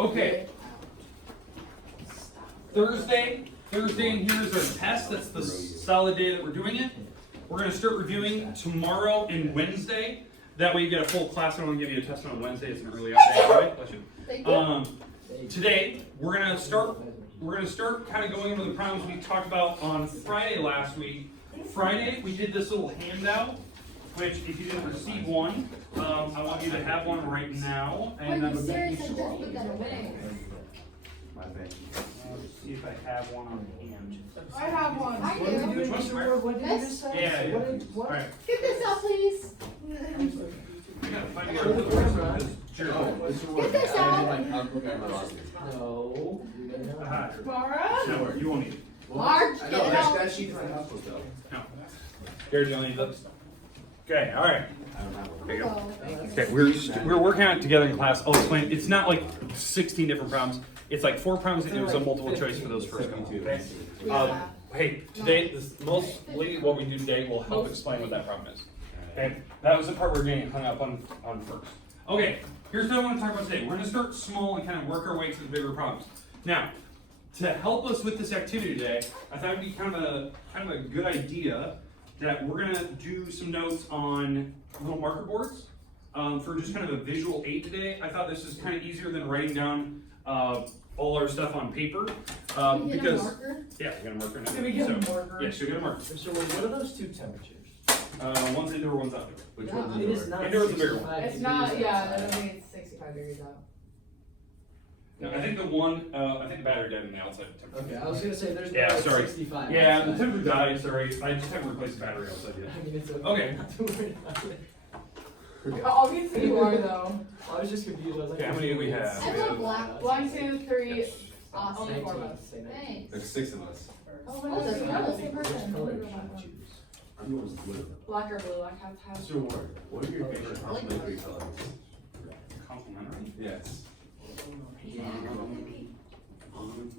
Okay. Thursday and here is our test. That's the solid day that we're doing it. We're going to start reviewing tomorrow and Wednesday. That way you get a full class. I don't want to give you a test on Wednesday. It's an early update. Right? Today we're going to start kind of going into the problems we talked about on Friday last week. Friday we did this little handout, which if you didn't receive one, I want you to have one right now. And Are you serious? I just put that away. Let's see if I have one on hand. I have one. I What did you do. do? What did you just say? Yeah. What? All right. Get this out, please. I gotta find it. Get this out. No. Mara? No, you won't need it. Mark, I get know, it that out. sheet is my hospital though. No. Here's the only those. Okay, all right. I don't have one. There you go. Oh. Okay, we're working on it together in class. I'll explain. It's not like 16 different problems. It's like 4 problems, and it was a multiple choice for those first couple. Okay. Yeah. Hey, today, mostly what we do today will help explain what that problem is. Okay, that was the part we're getting hung up on first. Okay, here's what I want to talk about today. We're going to start small and kind of work our way to the bigger problems. Now, to help us with this activity today, I thought it'd be kind of a good idea that we're going to do some notes on little marker boards for just kind of a visual aid today. I thought this is kind of easier than writing down all our stuff on paper because yeah, we got a marker now. Can we get a marker? Yeah, should we get a marker? So what are those two temperatures? One's indoor, one's outdoor. Which one's It is indoor? not Indoor is the bigger 65 one. It's not, degrees yeah, outside. I don't think it's 65 degrees out. No, I think the battery died in the outside temperature. Okay, I was gonna say there's no Yeah, like sorry. 65 Yeah, the outside. temperature died, sorry. I just haven't replaced the battery outside yet. I mean, it's okay. Okay. Not to worry about it. Obviously you are though. I was just confused. I was like, Okay, how many do we have? I love black. 1, 2, 3. Awesome. Only 4 of us. Say 19. Thanks. There's 6 of us. Oh, we're the same Which person. color should I choose? I'm yours blue. Black or blue, I have to have. So what are your favorite complementary colors? Complimentary. Yes.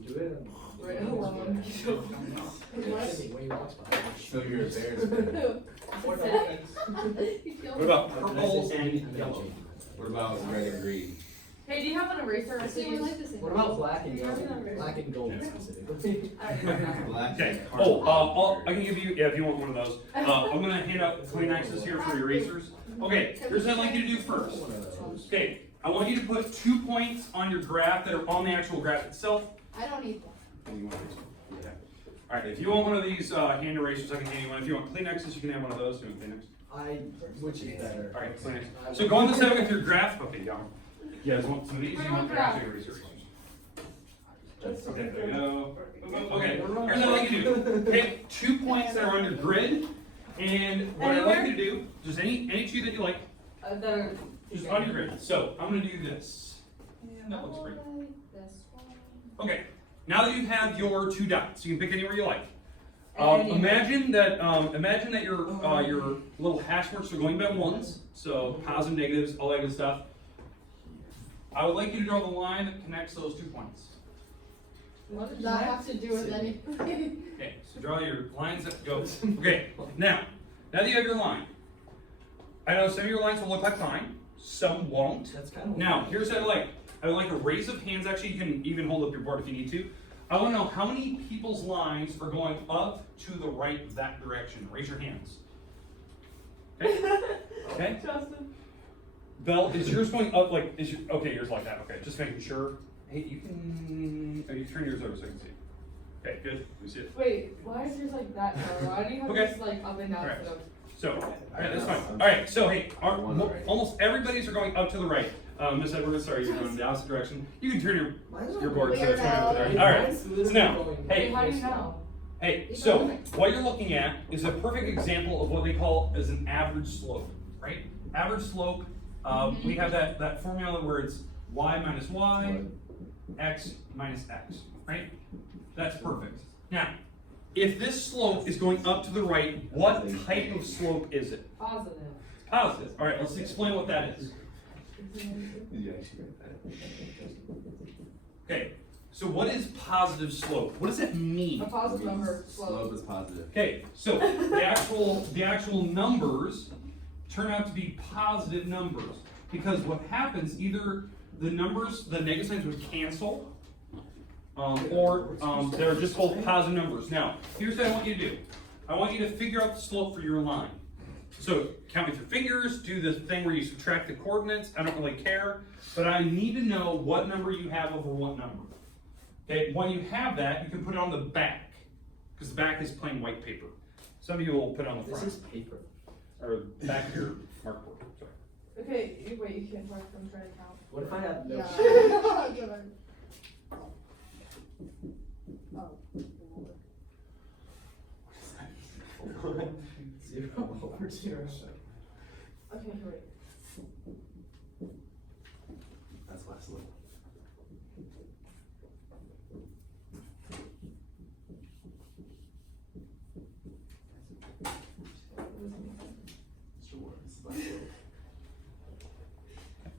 Do it. Right alone. When he walks by. So you're a Bears fan. What about purple and yellow? What about red and green? Hey, do you have an eraser? I see you like this. What about black and gold? Black and gold specifically. Black. Okay. I can give you, yeah, if you want one of those. I'm gonna hand out Kleenexes here for erasers. Okay, here's what I'd like you to do first. Okay, I want you to put 2 points on your graph that are on the actual graph itself. I don't need that. And you want this one? Yeah. All right, if you want one of these hand erasers, I can hand you one. If you want Kleenexes, you can have one of those. Do you want Kleenex? Which is better? All right, Kleenex. So go on the side with your graph. Okay, yeah. You guys want some of these? You want the actual erasers? Okay, there you go. Okay, here's what I'd like you to do. Pick 2 points that are on your grid, and what I'd like you to do, just any 2 that you like, just on your grid. So I'm gonna do this. And that looks great. Okay, now that you have your 2 dots, you can pick anywhere you like. Imagine that your little hash marks are going by ones, so positive, negatives, all that good stuff. I would like you to draw the line that connects those 2 points. What does that have to do with anything? Okay, so draw your lines that go. Okay, now that you have your line, I know some of your lines will look like mine, some won't. That's kind of. Now, here's what I like. I would like a raise of hands. Actually, you can even hold up your board if you need to. I want to know how many people's lines are going up to the right that direction. Raise your hands. Okay. Okay. Justin. Belle, is yours going up like? Okay, yours like that. Okay, just making sure. Hey, you can. Oh, you turn yours over so I can see. Okay, good. We see it. Wait, why is yours like that? Why do you have Okay. this like up and down? Alright. Sort of? So, alright, that's fine. Alright, so hey, almost everybody's are going up to the right. Miss Edwards, sorry, you're going the opposite direction. You can turn your board so it's going up to the right. Alright, so now, hey, How do you know? hey, so what you're looking at is a perfect example of what they call as an average slope, right? Average slope, we have that formula where it's y minus y, x minus x, right? That's perfect. Now, if this slope is going up to the right, what type of slope is it? Positive. Positive. All right, let's explain what that is. You actually read that. Okay, so what is positive slope? What does it mean? A positive number. Slope is positive. Okay, so the actual numbers turn out to be positive numbers because what happens either the numbers, the negative signs would cancel, or they're just both positive numbers. Now, here's what I want you to do. I want you to figure out the slope for your line. So count with your fingers, do the thing where you subtract the coordinates. I don't really care, but I need to know what number you have over what number. Okay, when you have that, you can put it on the back, because the back is plain white paper. Some of you will put it on the front. This is paper. Or back of your mark board. Sorry. Okay, wait, you can't talk, I'm trying to count. What if I have no Yeah. Zero over zero. Okay, wait. That's last little. Sure, it's last little.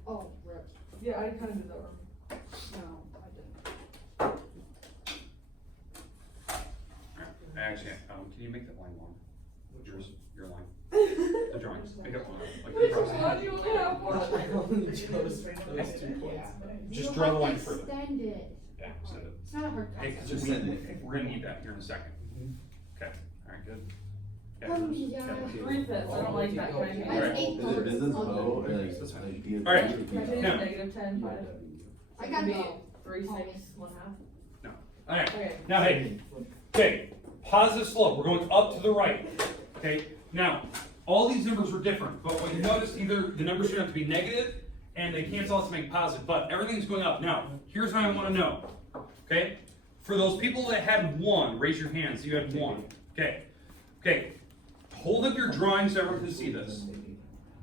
Oh, rip. Yeah, I kind of did that wrong. No, I didn't. Actually, can you make that line long? Yours, your line. The drawings. Make it long. Like Which the process. one? You only have one. I only chose those 2 points. Just You draw the have line to further. Extend it. Yeah, send it. It's not a hard Hey, process. because Just send it. we're gonna need that here in a second. Okay, alright, good. Oh, yeah. 3/5. I don't like that kind of. I have 8 Is it colors. business I'll do mode it. or like? That's fine. like Alright. Can I do Now- -10, 5? I got Be no. 3, 6, 1/2. Alright, Okay. now hey, okay, positive slope, we're going up to the right. Okay, now, all these numbers were different, but what you notice, either the numbers turn out to be negative and they cancel out to make positive, but everything's going up. Now, here's what I want to know. Okay, for those people that had 1, raise your hands. You had 1. Okay, okay, hold up your drawing so everyone can see this.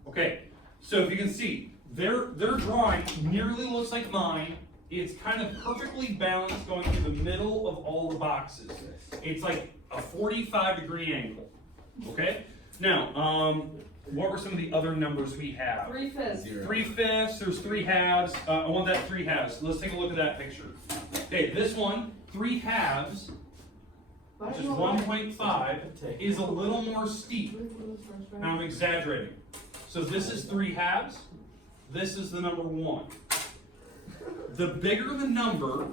Okay, so if you can see, their drawing nearly looks like mine. It's kind of perfectly balanced going through the middle of all the boxes. It's like a 45-degree angle. Okay? Now, what were some of the other numbers we have? 3/5. 3/5, there's 3/2. I want that 3/2. Let's take a look at that picture. Okay, this one, 3/2, which is 1.5, is a little more steep. Now I'm exaggerating. So this is 3/2. This is the number 1. The bigger the number,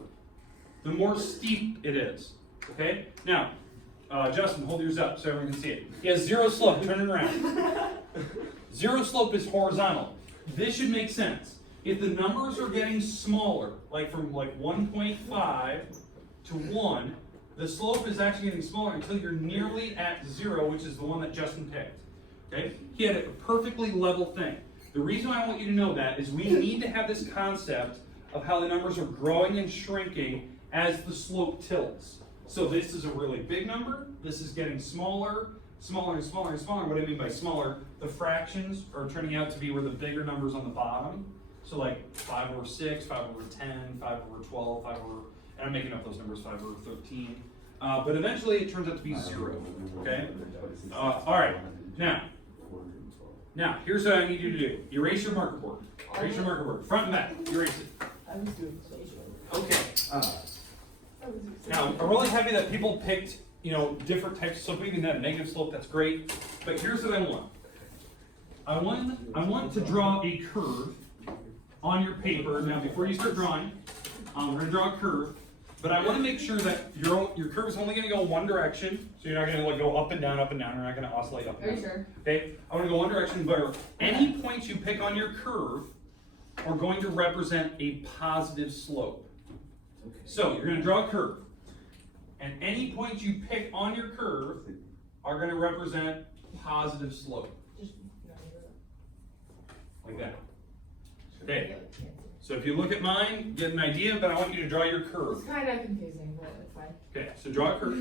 the more steep it is. Okay? Now, Justin, hold yours up so everyone can see it. He has 0 slope. Turn it around. 0 slope is horizontal. This should make sense. If the numbers are getting smaller, like from like 1.5 to 1, the slope is actually getting smaller until you're nearly at 0, which is the one that Justin picked. Okay? He had a perfectly level thing. The reason why I want you to know that is we need to have this concept of how the numbers are growing and shrinking as the slope tilts. So this is a really big number, this is getting smaller, smaller and smaller and smaller. What do I mean by smaller? The fractions are turning out to be where the bigger numbers on the bottom. So like 5/6, 5/10, 5/12, 5/, and I'm making up those numbers, 5/13. But eventually it turns out to be 0, okay? Alright, now, here's what I need you to do. Erase your marker board. Erase your marker board, front and back, erase it. I was doing spatial. Okay. Now, I'm really happy that people picked, different types of slope. Even that negative slope, that's great. But here's what I want. I want to draw a curve on your paper. Now, before you start drawing, we're going to draw a curve. But I want to make sure that your curve is only going to go one direction. So you're not going to like go up and down, up and down. You're not going to oscillate up and Are down. you sure? Okay? I want to go one direction, but any points you pick on your curve are going to represent a positive slope. So you're going to draw a curve, and any points you pick on your curve are going to represent positive slope, like that. Okay, so if you look at mine, get an idea, but I want you to draw your curve. It's kind of confusing, but it's fine. Okay, so draw a curve,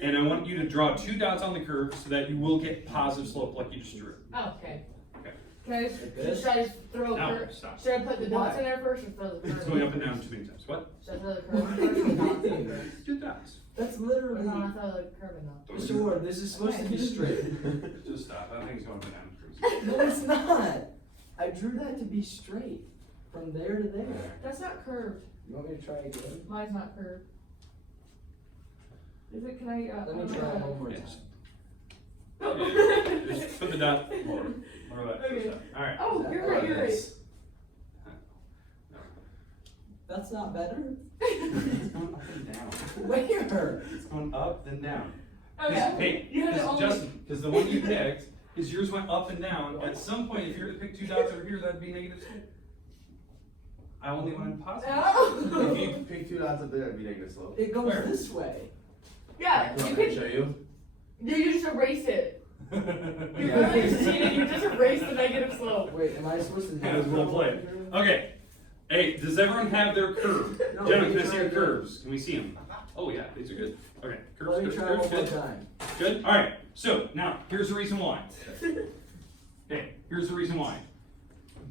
and I want you to draw 2 dots on the curve so that you will get positive slope like you just drew. Oh, okay. Okay. Can I just, should I just throw a Now, curve? stop. Should I put the dots in there first or throw the curve? It's going up and down too many times. What? Should I throw the curve first or the dots in first? 2 dots. That's Or literally. no, I throw the curve in though. Mr. Ward, this is supposed to be straight. Just stop. That thing's going up and down. No, it's not. I drew that to be straight from there to there. That's not curved. You want me to try again? Mine's not curved. Is it, can I, Let me try one more time. Just put the dot more that. Okay. All right. Oh, you're right, you're right. That's not better? It's going up and down. Where? It's going up then down. Okay. Hey, You had to only. Justin, because the one you picked is yours went up and down. At some point, if you were to pick 2 dots over here, that'd be -6. I only went positive. Oh. If you pick 2 dots up there, it'd be negative slope. It goes Where? this way. Yeah, Come you on, can I could. show you? You just erase it. You Yeah. really just cheated. You just erased the negative slope. Wait, am I supposed to do That was well played. Okay. Hey, does everyone have their curve? No, Gentlemen, let can I me see try your again. curves? Can we see them? Oh yeah, these are good. Okay, curves, Let me curves, try curves, one more good. time. Good. All right. So now here's the reason why. Okay, here's the reason why.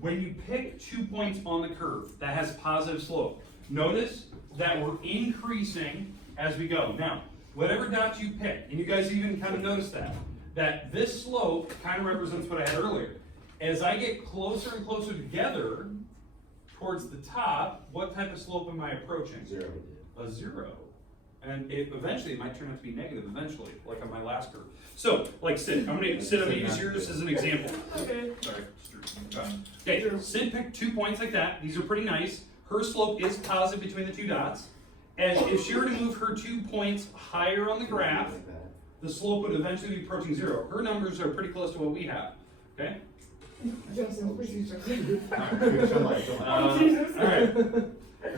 When you pick 2 points on the curve that has positive slope, notice that we're increasing as we go. Now, whatever dot you pick, and you guys even kind of notice that this slope kind of represents what I had earlier. As I get closer and closer together towards the top, what type of slope am I approaching? 0. A 0. And eventually it might turn out to be negative eventually, like on my last curve. So, like Sid, I'm gonna use yours as an example. Okay. Sorry. Okay, Sid picked 2 points like that. These are pretty nice. Her slope is positive between the 2 dots. And if she were to move her 2 points higher on the graph, Like that. the slope would eventually be approaching 0. Her numbers are pretty close to what we have. Okay? Justin, please use your. Show mine, show mine. Oh, Jesus. All right.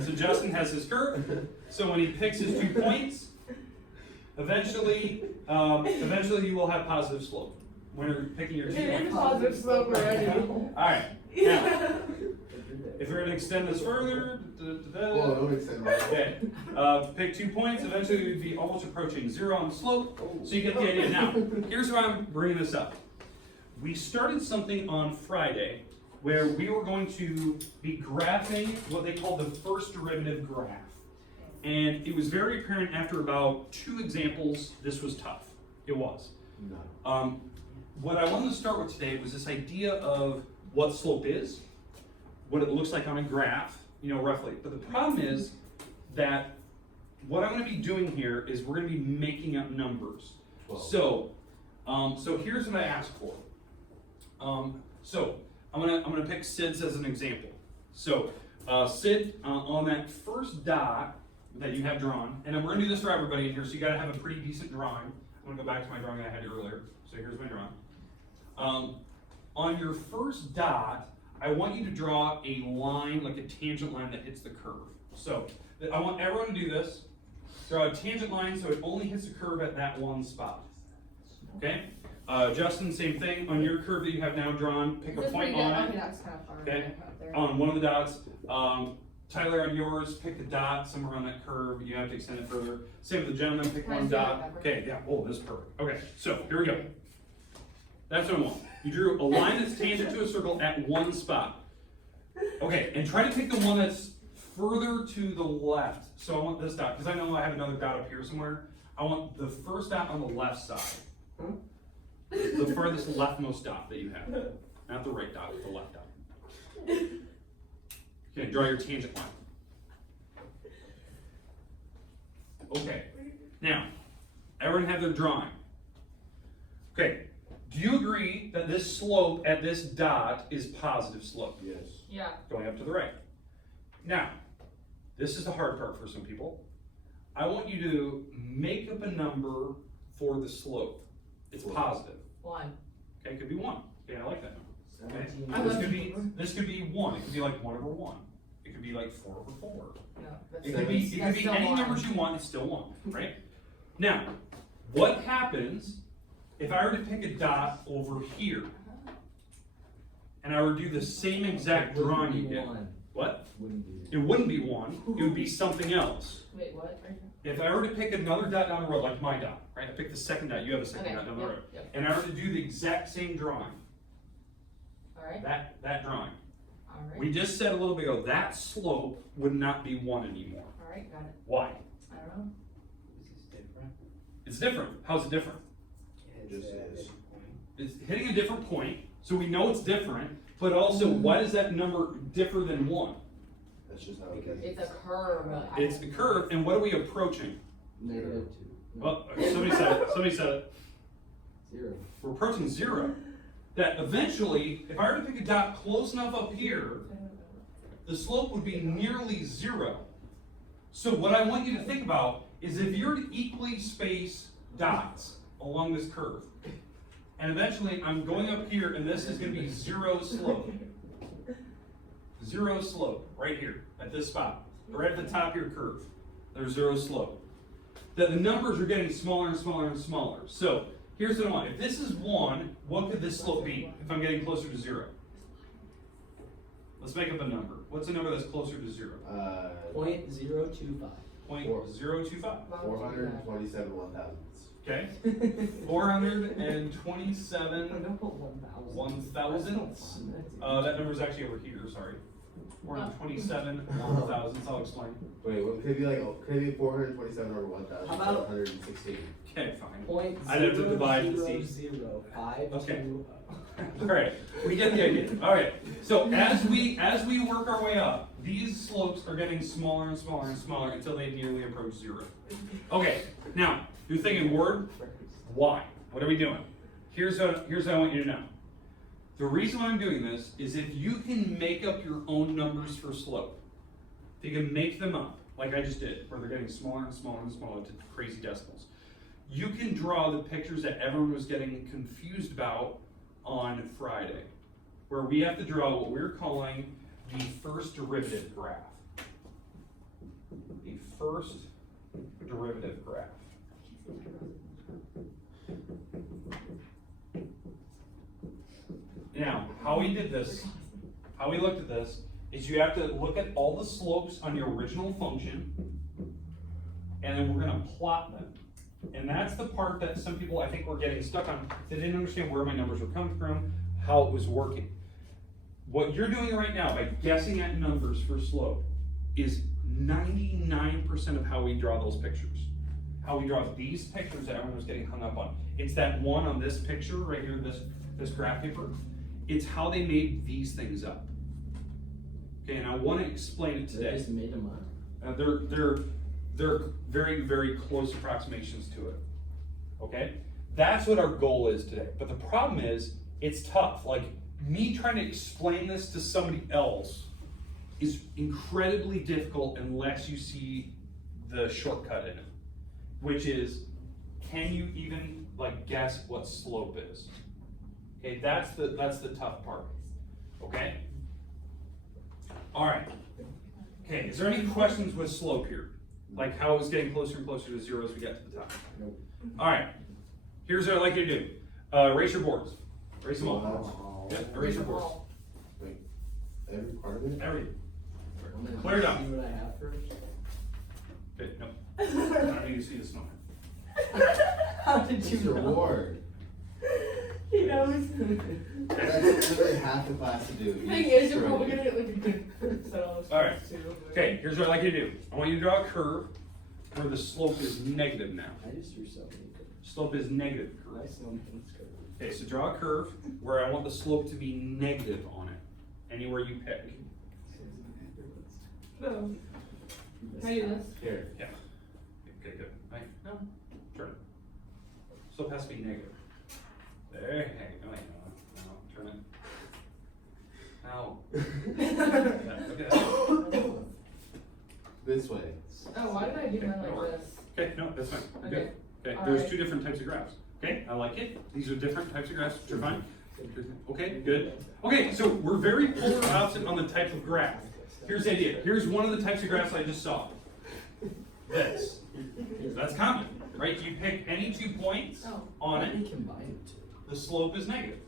So Justin has his curve. So when he picks his 2 points, eventually you will have positive slope when you're picking your 2 It is points. positive slope already. All right. Now, if we're gonna extend this further, Whoa, don't extend mine. okay, pick 2 points. Eventually, we'd be almost approaching 0 on the slope. So you get the idea. Now, here's why I'm bringing this up. We started something on Friday where we were going to be graphing what they call the first derivative graph. And it was very apparent after about 2 examples, this was tough. It was. No. What I wanted to start with today was this idea of what slope is, what it looks like on a graph, roughly. But the problem is that what I'm going to be doing here is we're going to be making up numbers. 12. So here's what I asked for. So I'm gonna pick Sid's as an example. So Sid, on that first dot that you have drawn, and we're gonna do this for everybody in here, so you gotta have a pretty decent drawing. I'm gonna go back to my drawing I had earlier. So here's my drawing. On your first dot, I want you to draw a line, like a tangent line that hits the curve. So I want everyone to do this. Draw a tangent line so it only hits the curve at that one spot. Okay? Justin, same thing. On your curve that you have now drawn, pick a point on it. That's kind of far. Okay. Up there. On one of the dots. Tyler, on yours, pick a dot somewhere on that curve. You have to extend it further. Same with the gentleman, pick Can I one see that dot. number? Okay, yeah. Oh, this is perfect. Okay, so here we go. That's what I want. You drew a line that's tangent to a circle at one spot. Okay, and try to pick the one that's further to the left. So I want this dot, because I know I have another dot up here somewhere. I want the first dot on the left side. The furthest leftmost dot that you have. Not the right dot, but the left dot. Okay, draw your tangent line. Okay, now, everyone have their drawing. Okay, do you agree that this slope at this dot is positive slope? Yes. Yeah. Going up to the right. Now, this is the hard part for some people. I want you to make up a number for the slope. It's positive. 1. Okay, it could be 1. Okay, I like that number. Okay. 17. I This like- could be 1. It could be like 1/1. It could be like 4/4. No, that's It could be that's still any one. numbers you want. It's still 1, right? Now, what happens if I were to pick a dot over here, and I were to do the same exact drawing you did? What? Wouldn't be. It wouldn't be 1. It would be something else. Wait, what? If I were to pick another dot down the road, like my dot, right? I picked the second dot. You have a second Okay. dot down the road, Yep. and I were to do the exact same drawing. All right. That drawing. All right. We just said a little bit ago that slope would not be 1 anymore. All right. Got it. Why? I don't know. This is different. It's different. How's it different? It just is. It's hitting a different point, so we know it's different. But also, why does that number differ than 1? That's just how it Because is. It's a curve. It's the curve, and what are we approaching? -2. No, Well, somebody said it. Somebody said it. 0. We're approaching 0. That eventually, if I were to pick a dot close enough up here, the slope would be nearly 0. So what I want you to think about is if you're to equally space dots along this curve, and eventually I'm going up here and this is going to be 0 slope. 0 slope, right here, at this spot, right at the top of your curve. There's 0 slope. That the numbers are getting smaller and smaller and smaller. So here's what I want. If this is 1, what could this slope be if I'm getting closer to 0? Let's make up a number. What's a number that's closer to 0? 0.025. 0.025. 427 1,000ths. Okay. 427 1,000ths. That number is actually over here, sorry. 427 1,000ths, I'll explain. Wait, what could it be like? Could it be 427 over 1,000? How about- 116? Okay, fine. Point I'd have to divide to see. 0.005. Okay. Alright, we get the idea. Alright, so as we work our way up, these slopes are getting smaller and smaller and smaller until they nearly approach 0. Okay, now, you're thinking, Ward, why? What are we doing? Here's what I want you to know. The reason why I'm doing this is if you can make up your own numbers for slope, if you can make them up, like I just did, where they're getting smaller and smaller and smaller to crazy decimals, you can draw the pictures that everyone was getting confused about on Friday, where we have to draw what we're calling the first derivative graph. The first derivative graph. Now, how we did this, how we looked at this, is you have to look at all the slopes on your original function, and then we're gonna plot them. And that's the part that some people, I think, were getting stuck on. They didn't understand where my numbers were coming from, how it was working. What you're doing right now by guessing at numbers for slope is 99% of how we draw those pictures. How we draw these pictures that everyone was getting hung up on. It's that one on this picture right here, this graph paper. It's how they made these things up. Okay, and I want to explain it They today. just made them up. They're very, very close approximations to it. Okay? That's what our goal is today. But the problem is, it's tough. Like, me trying to explain this to somebody else is incredibly difficult unless you see the shortcut in it. Which is, can you even, like, guess what slope is? Okay, that's the tough part. Okay? Alright. Okay, is there any questions with slope here? Like how it's getting closer and closer to 0 as we get to the top? Nope. Alright, here's what I'd like you to do. Erase your boards. Erase them all. Wow. Yep, erase your boards. Wait, every part of it? Everything. I'm gonna Clear it out. See what I have first. Okay, no. I don't need to see the snowman. How did It's you your know? ward. He knows. That's literally half the class to do. Thing is, you're probably gonna get like a good set on this. Alright. Okay, here's what I'd like you to do. I want you to draw a curve where the slope is negative now. I just threw so many curves. Slope is negative curve. My snowman's curve. Okay, so draw a curve where I want the slope to be negative on it. Anywhere you pick. No. Can I do this? Here. Yeah. Okay, good. Right? No. Turn it. Slope has to be negative. There. Hey, no, turn it. Ow. Look at that. This way. Oh, why did I do mine like this? Okay, no, that's fine. You're good. Okay, All there's right. 2 different types of graphs. Okay, I like it. These are different types of graphs, which are fine. Okay, good. Okay, so we're very polar opposite on the type of graph. Here's the idea. Here's one of the types of graphs I just saw. This. That's common, right? You pick any 2 points Oh. on Why it, did he combine the two? the slope is negative.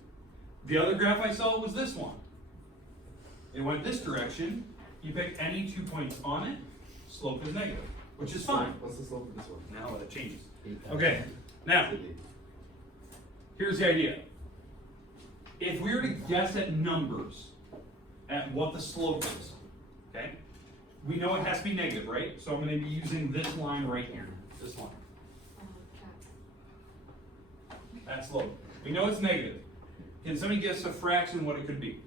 The other graph I saw was this one. It went this direction. You pick any 2 points on it, slope is negative, which is fine. What's the slope of this one? Now it changes. 8,000. Okay, now, here's the idea. If we were to guess at numbers, at what the slope is, okay? We know it has to be negative, right? So I'm gonna be using this line right here, this line. That slope. We know it's negative. Can somebody guess a fraction what it could be?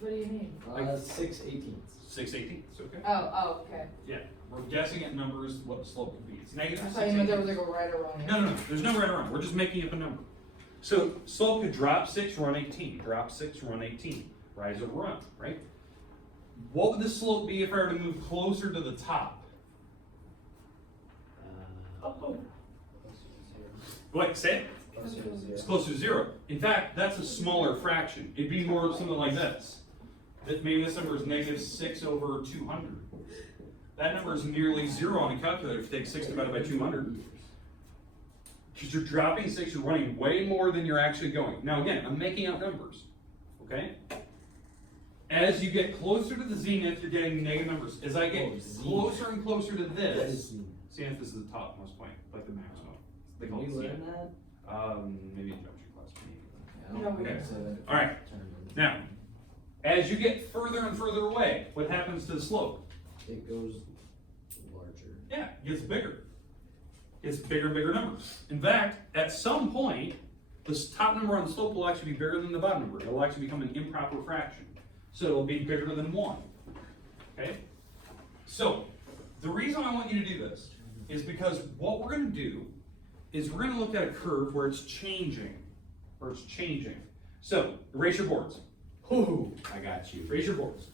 What do you mean? 6/18. 6/18, okay? Oh, okay. Yeah, we're guessing at numbers what the slope would be. It's negative I thought you meant there was 6/18. like a right or wrong answer. No, there's no right or wrong. We're just making up a number. So slope could drop 6, run 18. Drop 6, run 18. Rise or run, right? What would the slope be if I were to move closer to the top? What, say it? It's closer to 0. In fact, that's a smaller fraction. It'd be more something like this. Maybe this number is -6/200. That number is nearly 0 on a calculator if you take 6 divided by 200. Because you're dropping 6, you're running way more than you're actually going. Now again, I'm making out numbers, okay? As you get closer to the zenith, you're getting negative numbers. As I get closer and closer to this, zenith is the topmost point, like the maximum. They call it zenith. Maybe in geometry class. Okay. All right. Now, as you get further and further away, what happens to the slope? It goes larger. Yeah, it gets bigger. It's bigger and bigger numbers. In fact, at some point, this top number on the slope will actually be bigger than the bottom number. It will actually become an improper fraction. So it'll be bigger than 1. Okay? So, the reason I want you to do this is because what we're going to do is we're going to look at a curve where it's changing. So, erase your boards. Ooh, I got you. Raise your boards.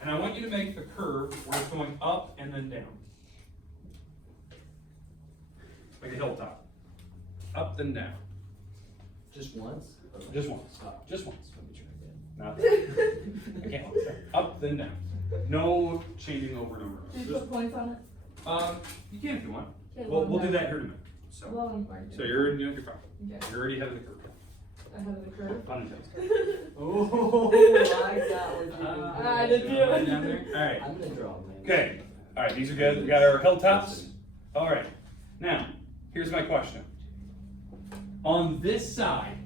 And I want you to make a curve where it's going up and then down. Like a hilltop. Up then down. Just once? Just once. Stop. Just once. Let me try again. Not I can't. Up then down. No changing over and over. Do you put points on it? You can if you want. Okay, We'll do that here in a minute. So Long part. you're doing your fine. Okay. You're already ahead of the curve. Ahead of the curve. Unintended. Oh, I got what you I did too. Down there. All right. I'm gonna draw, man. Okay. All right. These are good. We got our hilltops. All right. Now, here's my question. On this side,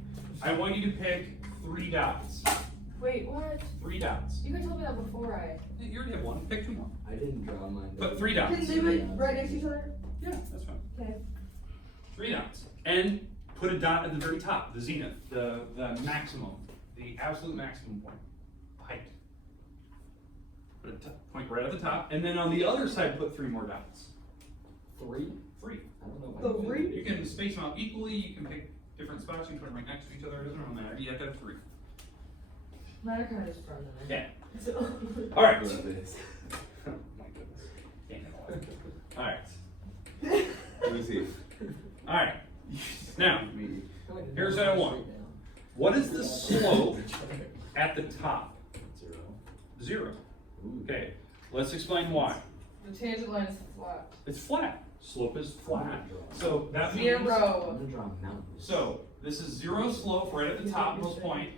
I want you to pick 3 dots. Wait, what? 3 dots. You guys told me that before You already have 1. Pick 2 more. I didn't draw mine. But 3 dots. Didn't they were right next to each other? Yeah, that's fine. Okay. 3 dots. And put a dot at the very top, the zenith, the maximum, the absolute maximum point, height. Put a point right at the top, and then on the other side, put 3 more dots. 3? 3. I don't know. The 3? You can space them out equally, you can pick different spots, you can put them right next to each other, it doesn't really matter, you have to have 3. Mine are kind of just frozen. Yeah. So. Alright. What it is. Oh my goodness. Damn it. Alright. Let me see. Alright. Now, Me. here's what I want. What is the slope at the top? 0. Okay, let's explain why. The tangent line is flat. It's flat. Slope is flat. So that means. 0. I'm gonna draw a mountain. So this is 0 slope right at the top, most point.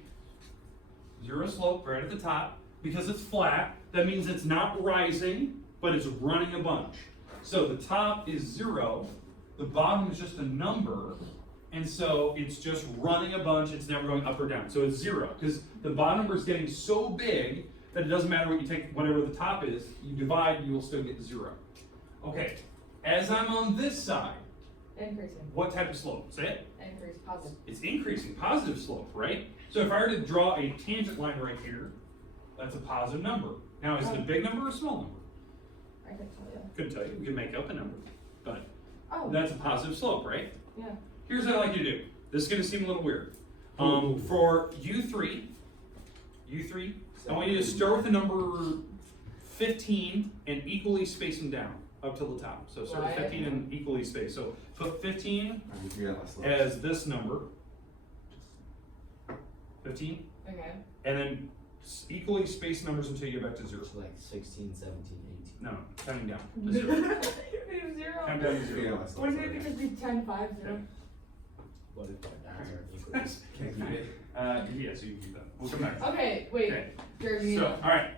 0 slope right at the top. Because it's flat, that means it's not rising, but it's running a bunch. So the top is 0, the bottom is just a number, and so it's just running a bunch, it's never going up or down. So it's 0, because the bottom number is getting so big that it doesn't matter what you take, whatever the top is, you divide, you will still get 0. Okay, as I'm on this side, Increasing. what type of slope? Say it. Increase. Positive. It's increasing, positive slope, right? So if I were to draw a tangent line right here, that's a positive number. Now, is it a big number or a small number? I can tell you. Couldn't tell you, we can make up a number, but Oh. that's a positive slope, right? Yeah. Here's what I like you to do. This is gonna seem a little weird. For U3, I want you to start with the number 15 and equally space them down up till the top. So start with 15 and equally space. So put 15 I figured out my slope. as this number, 15, Okay. and then equally space numbers until you get back to 0. So like 16, 17, 18. No, counting down to 0. You're gonna do 0. Count down to I figured 0. out my slope. What if it could be 10, 5, 0? What if that dots are equal? Can I keep it? Yeah, so you can keep that. We'll come back. Okay, wait. Okay. Jeremy, So, alright,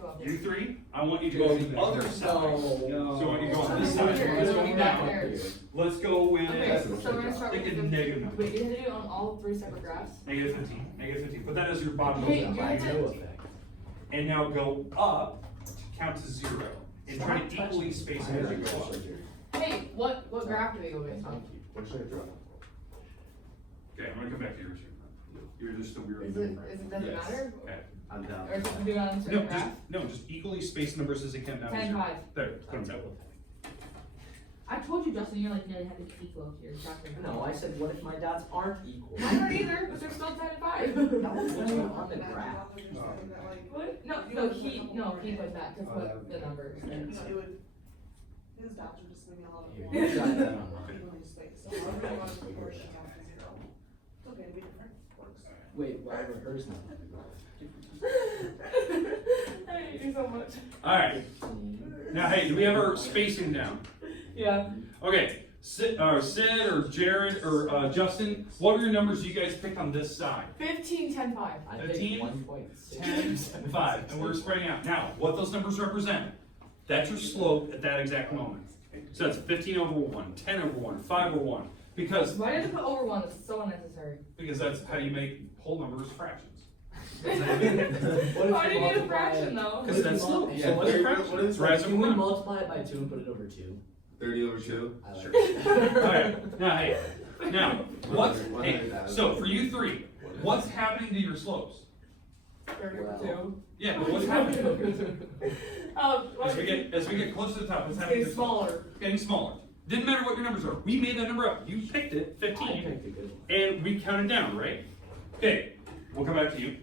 go up. U3, I want you to go on the other side. No. So when you go on this Over side, here, let's it'll go be down. back there. Let's go with Okay, so we're gonna start Take with a the negative number. Wait, you have to do it on all 3 separate graphs? negative 15. Negative 15. Put that as your bottom Hey, number. you have No to- effect. And now go up to count to 0. And try to equally space it as you go up. Hey, what graph do we go based on? What should I draw? Okay, I'm gonna come back to yours here. You're just a weird Is number. it doesn't Yes. matter? Okay. I'm down. Or should we do it on a No, certain graph? just equally space numbers as they come down to 10, 0. 5. There, put them down. I told you, Justin, you're like nearly have to be equal to your chapter. No, I said, what if my dots aren't equal? I don't either, but they're still 10 and 5. That was literally on the graph. What? No, he put that to put the numbers. His dots are just leaving a lot of. Here, you got that on mine. So I really want to proportion down to 0. It's okay to be different, works. Wait, whatever hers now. I hate you so much. Alright, now hey, do we have our spacing down? Yeah. Okay, Sid or Jared or Justin, what are your numbers you guys picked on this side? 15, 10, 5. I 15, think 1.6. 10, 5, and we're spreading out. Now, what those numbers represent, that's your slope at that exact moment. So that's 15 over 1, 10 over 1, 5 over 1. Because Why did you put over 1? It's so unnecessary. that's how you make whole numbers fractions. What Why do you need a multiply fraction it- though? Because that's slope. Yeah, So what's a what fraction? is It's rise Can over we 1. multiply it by 2 and put it over 2? 30 over 2. I like Sure. it. Alright, now hey, what's, hey, 100,000. so for you three, what's happening to your slopes? 30 over Well. 2. Yeah, but what's happening? As we get closer to the top, what's It's happening? getting smaller. It's getting smaller. Didn't matter what your numbers are. We made that number up. You picked it, I 15, picked a good one. and we counted down, right? Okay, we'll come back to you.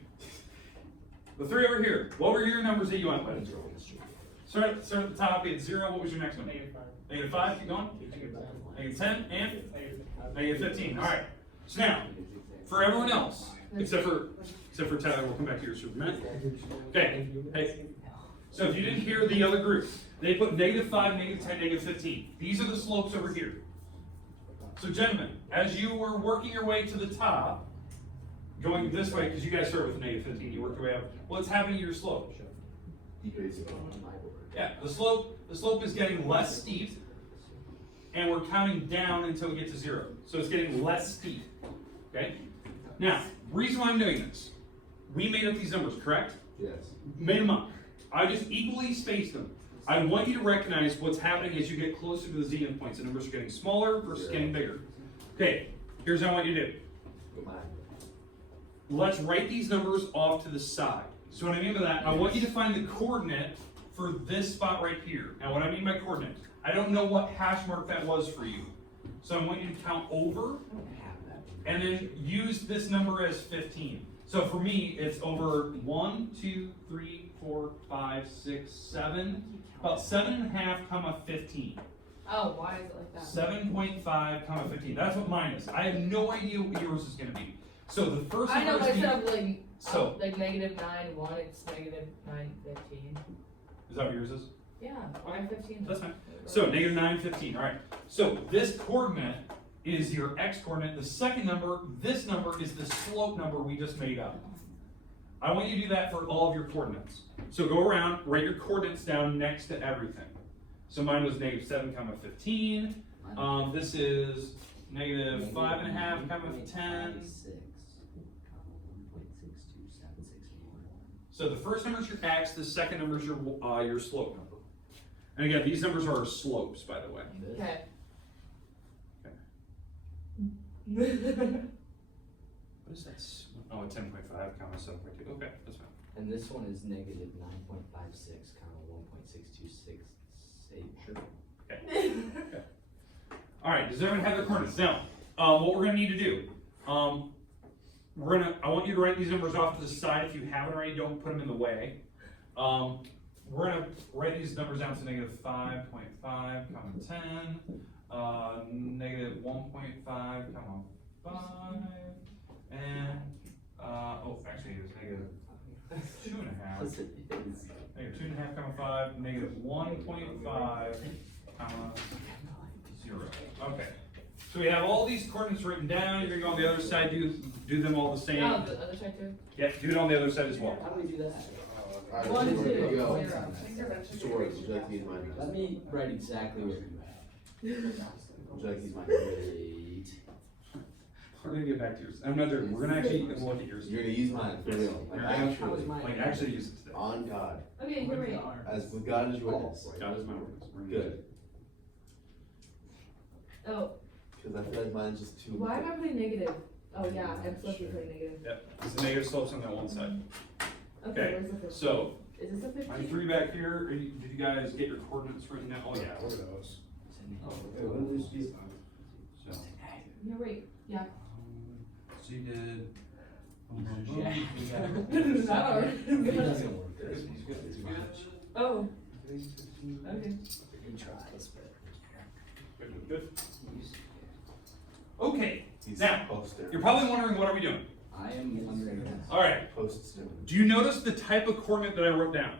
The three over here, what were your numbers that you went with? Start at the top, we had 0, what was your next one? Negative 5, keep going. Negative 10, and? Negative 15, alright. So now, for everyone else, except for Tyler, we'll come back to yours for a minute. Okay, hey, so if you didn't hear the other group, they put negative 5, negative 10, negative 15. These are the slopes over here. So gentlemen, as you were working your way to the top, going this way, because you guys started with negative 15, you worked your way up, what's happening to your slope? Decreasing. Yeah, the slope is getting less steep, and we're counting down until we get to 0. So it's getting less steep, okay? Now, reason why I'm doing this, we made up these numbers, correct? Yes. Made them up. I just equally spaced them. I want you to recognize what's happening as you get closer to the zenith points. The numbers are getting smaller versus getting bigger. Okay, here's what I want you to do. Let's write these numbers off to the side. So what I mean by that, I want you to find the coordinate for this spot right here. Now what I mean by coordinate, I don't know what hash mark that was for you. So I want you to count over and then use this number as 15. So for me, it's over 1, 2, 3, 4, 5, 6, 7, about 7.5 comma 15. Oh, why is it like that? 7.5 comma 15. That's what mine is. I have no idea what yours is going to be. So the first I know, number but is instead of like, So- like negative 9, 1, it's negative 9, 15. is that what yours is? Yeah, why 15? That's fine. So negative 9, 15. All right. So this coordinate is your x coordinate. The second number, this number is the slope number we just made up. I want you to do that for all of your coordinates. So go around, write your coordinates down next to everything. So mine was negative 7 comma 15. This is negative 5.5 comma 10. So the first number is your x, the second number is your slope number. And again, these numbers are our slopes, by the way. Okay. What is that? Oh, 10.5 comma 7.2. Okay, that's fine. And this one is negative 9.56 comma 1.6268. Sure. Okay. All right. Does everyone have their coordinates? Now, what we're going to need to do, I want you to write these numbers off to the side. If you haven't already, don't put them in the way. We're going to write these numbers down to negative 5.5 comma 10, negative 1.5 comma 5, and actually it was negative 2.5. Negative 2.5 comma 5, negative 1.5 comma 0. Okay. So we have all these coordinates written down. You're gonna go on the other side, do them all the same. Oh, the other side too? Yeah, do it on the other side as well. How do we do that? Alright, 1, 2, here you go. 0. Swords, would you like to use mine? Let me write exactly what you have. Would you like to use mine? Great. We're gonna get back to yours. I'm not doing. We're gonna actually look at yours. You're gonna use mine, for real. Like, You're actually, Actually use it today. on God. Okay, here we are. As with God as your witness. God is my witness. We're gonna Good. Oh, Because I feel like mine's just too. why am I putting negative? Oh yeah, I'm supposed to be putting negative. Yep. It's the negative slopes on that one side. Okay, where's the 15? So Is this a 15? my three back here. Did you guys get your coordinates written down? Oh yeah. What are those? So, No, wait, yeah. so you did. That already- It doesn't work. Oh, okay. Good tries, but. Good. Okay, He's now, poster. you're probably wondering, what are we doing? I am wondering. Alright, Post still. do you notice the type of coordinate that I wrote down?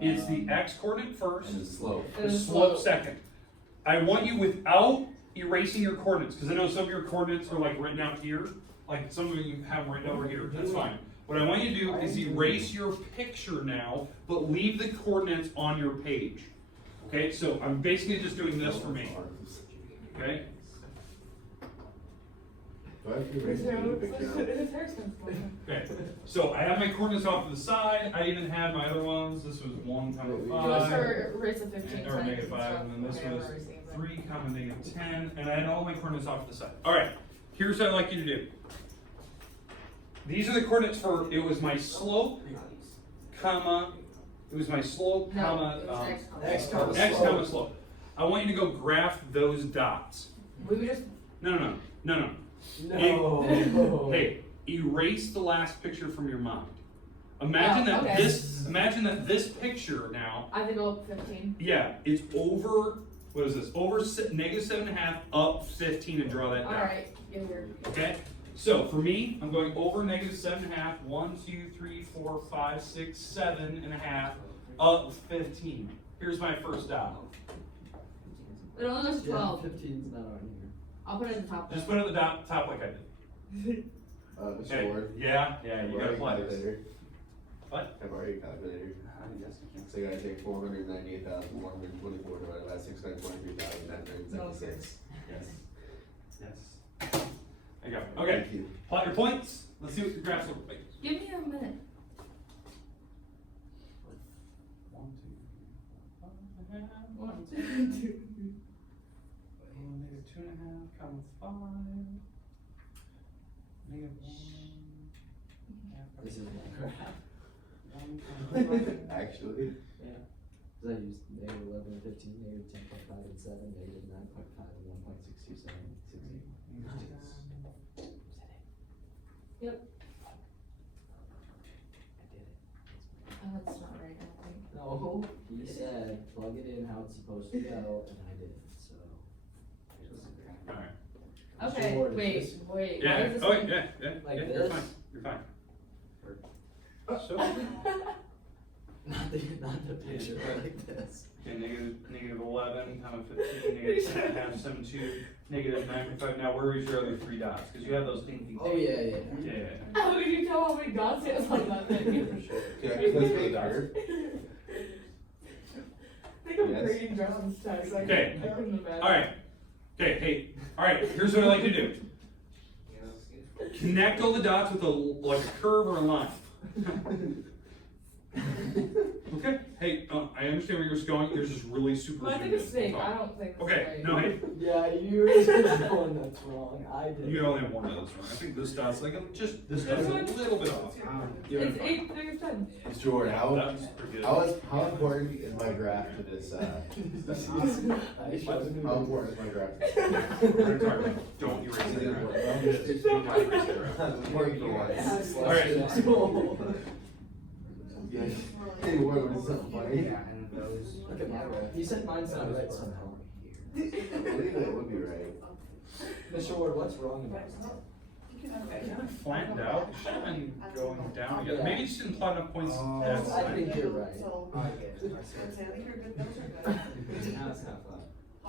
It's the x coordinate first, And the slope. the slope second. I want you, without erasing your coordinates, because I know some of your coordinates are like written out here, like some of you have them written over here, that's fine. What I want you to do is erase your picture now, but leave the coordinates on your page. Okay, so I'm basically just doing this for me, okay? Do I have to erase the picture out? His hair's kind of small. Okay, so I have my coordinates off to the side, I even had my other ones, this was 1, Do us 5, for race of 15 or negative 5, and then this was 3, negative 10, and I had all my coordinates off to the side. Alright, here's what I'd like you to do. These are the coordinates for, it was my slope, comma, it was my slope, No, comma, it was X comma x, slope. comma, slope. I want you to go graph those dots. We would just, No. No. Hey, erase the last picture from your mind. Imagine Oh, that okay. imagine that this picture now, I think go up 15. yeah, it's over, what is this, over negative 7.5, up 15, and draw that down. Alright, get here. Okay? So for me, I'm going over negative 7.5, 1, 2, 3, 4, 5, 6, 7.5, up 15. Here's my first dot. It only goes to 12. 15's not on here. I'll put it at the top. Just put it at the top like I did. Mr. Okay. Ward. Yeah, you gotta apply this. Calculator. What? I've already calculated. So you gotta take 498,124 divided by 623,976. Yes. There you go. Okay, Thank you. plot your points. Let's see what your graphs look like. Give me a minute. 1, 2, 3, 4, 5. 1, 2, 2. Negative 2.5, comma 5. Negative 1. This is my graph. 1, comma 5. Actually, Yeah. Cause I used negative 11, 15, negative 10.5, and 7, negative 9.5, and 1.627, 60. Yep. I did it. Oh, that's not right, I don't think. No, he said, plug it in how it's supposed to go, and I did it, so. Here's the graph. Alright. Okay, Lord, wait. this- Why Yeah, is this oh, one- yeah, Like you're this? fine, you're fine. So, Not the picture, like this. okay, negative 11, comma 15, negative 7.5, 7, 2, negative 9.5. Now, where is your other 3 dots? Because you have those thinking. Oh, yeah. Yeah. How did you tell how many dots it was on that thing? can I click it here? I think I'm Yes. grading Justin's text. Okay. I couldn't imagine. Alright. Okay, hey. Alright, here's what I like to do. Connect all the dots with like a curve or a line. Okay. Hey, I understand where you're going. Yours is really super. Well, I think it's fake. I don't think it's Okay, right. no, hey. Yeah, you're the one that's wrong, I did. You only have one of those wrong. I think this dot's like just this dot's a little bit off. Give it a It's 8, negative 10. Mr. Ward, That's pretty good. how important is my graph to this, study? How important is my graph? We're gonna talk about don't erase it. Do not erase it. Alright. Yeah. Hey, Ward, what is something funny? Look at my graph. You said mine's not right somehow. I believe it would be right. Mr. Ward, what's wrong about it? Flattened out. It should have been going down again. Maybe you just didn't plot enough points. That's I fine. think you're right. So, I think you're good, those are good. Now it's not fun.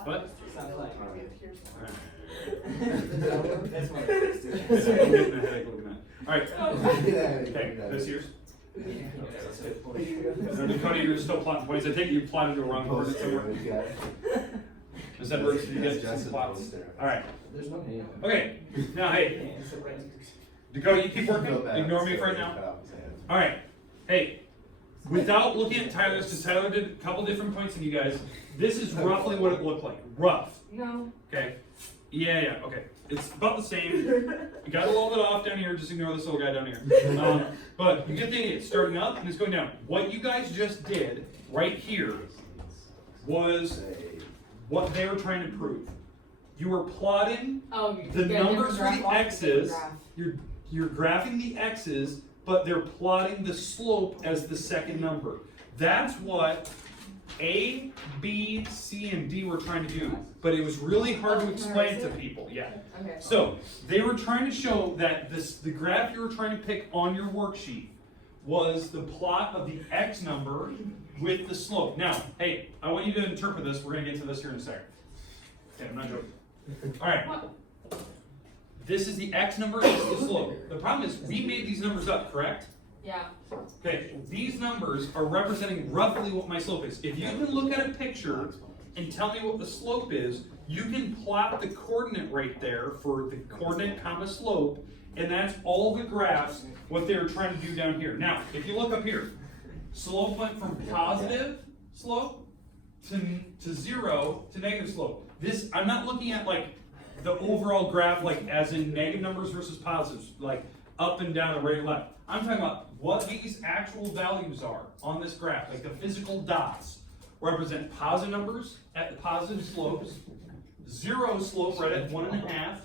What? It's not fun. Here's Alright. That's my Alright. Okay, this year's. So Dakota, you're still plotting points. I think you plotted the wrong coordinate somewhere. Is that where you get some plots? Alright. There's no hand. Okay. Now, hey, Dakota, you keep working. Ignore me for right now. Alright. Hey, without looking at Tyler's, because Tyler did a couple different points than you guys, this is roughly what it looked like. Rough. No. Okay. Yeah, okay. It's about the same. You got a little bit off down here, just ignore this little guy down here. But you get the idea, it's starting up and it's going down. What you guys just did right here was what they were trying to prove. You were plotting Oh, the yeah, numbers for different the graph, x's. graph. You're graphing the x's, but they're plotting the slope as the second number. That's what A, B, C, and D were trying to do, but it was really hard to explain to people. Yeah. Okay. So they were trying to show that the graph you were trying to pick on your worksheet was the plot of the x number with the slope. Now, hey, I want you to interpret this. We're going to get to this here in a second. Okay, I'm not joking. All right. This is the x number, this is the slope. The problem is we made these numbers up, correct? Yeah. Okay, these numbers are representing roughly what my slope is. If you can look at a picture and tell me what the slope is, you can plot the coordinate right there for the coordinate comma slope, and that's all the graphs, what they were trying to do down here. Now, if you look up here, slope went from positive slope to 0 to negative slope. This, I'm not looking at like the overall graph, like as in negative numbers versus positives, like up and down and right and left. I'm talking about what these actual values are on this graph, like the physical dots represent positive numbers at the positive slopes, 0 slope right at 1.5,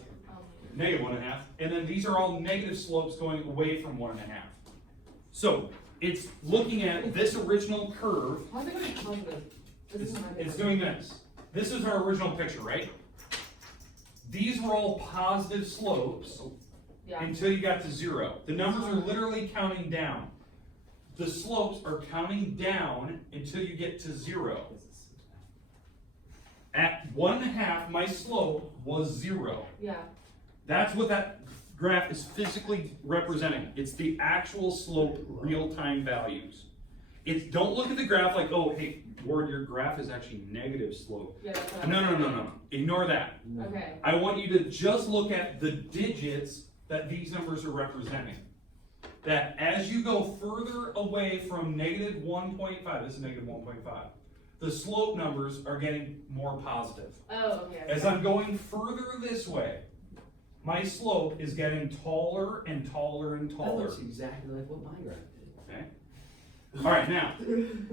negative 1.5, and then these are all negative slopes going away from 1.5. So it's looking at this original curve. How's it gonna be positive? This is not It's good. doing this. This is our original picture, right? These were all positive slopes Yeah. until you got to 0. The numbers are literally counting down. The slopes are counting down until you get to 0. At 1.5, my slope was 0. Yeah. That's what that graph is physically representing. It's the actual slope, real-time values. It's, don't look at the graph like, oh, hey, Ward, your graph is actually negative slope. Yeah, that's what No, I'm no, no, saying. no. Ignore that. Okay. I want you to just look at the digits that these numbers are representing. That as you go further away from negative 1.5, this is negative 1.5, the slope numbers are getting more positive. Oh, okay. As I'm going further this way, my slope is getting taller and taller and That taller. looks exactly like what my graph did. Okay? All right, now,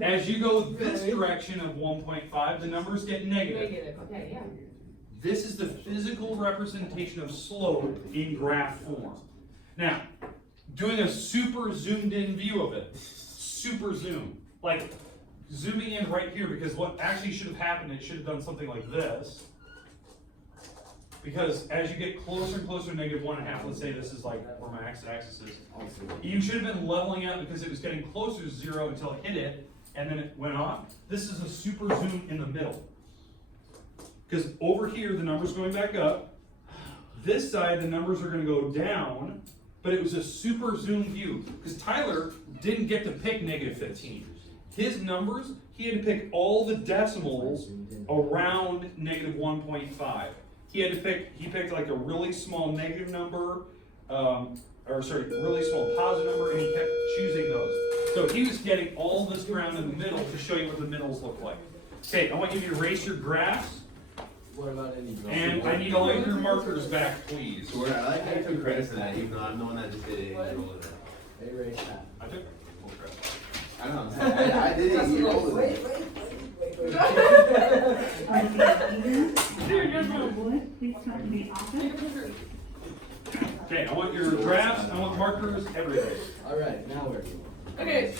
as you go this direction of 1.5, the numbers get negative. Negative. Okay, yeah. This is the physical representation of slope in graph form. Now, doing a super zoomed in view of it, super zoom, like zooming in right here, because what actually should have happened, it should have done something like this. Because as you get closer and closer to negative 1.5, let's say this is like where my x-axis is, you should have been leveling out because it was getting closer to 0 until it hit it, and then it went off. This is a super zoom in the middle. Because over here, the number's going back up. This side, the numbers are going to go down, but it was a super zoom view. Because Tyler didn't get to pick negative 15. His numbers, he had to pick all the decimals around negative 1.5. He picked like a really small negative number, really small positive number, and he kept choosing those. So he was getting all this ground in the middle to show you what the middles look like. Okay, I want you to erase your graphs, What about any? and I need all of your markers back, please. So I like how you took credit for that, even though I'm the one that just did it and rolled it up. Erase that. I took full credit. I know, I did it, you rolled it. Please come to the office. Okay, I want your graphs, I want markers, everything. All right, now where do you want? Okay,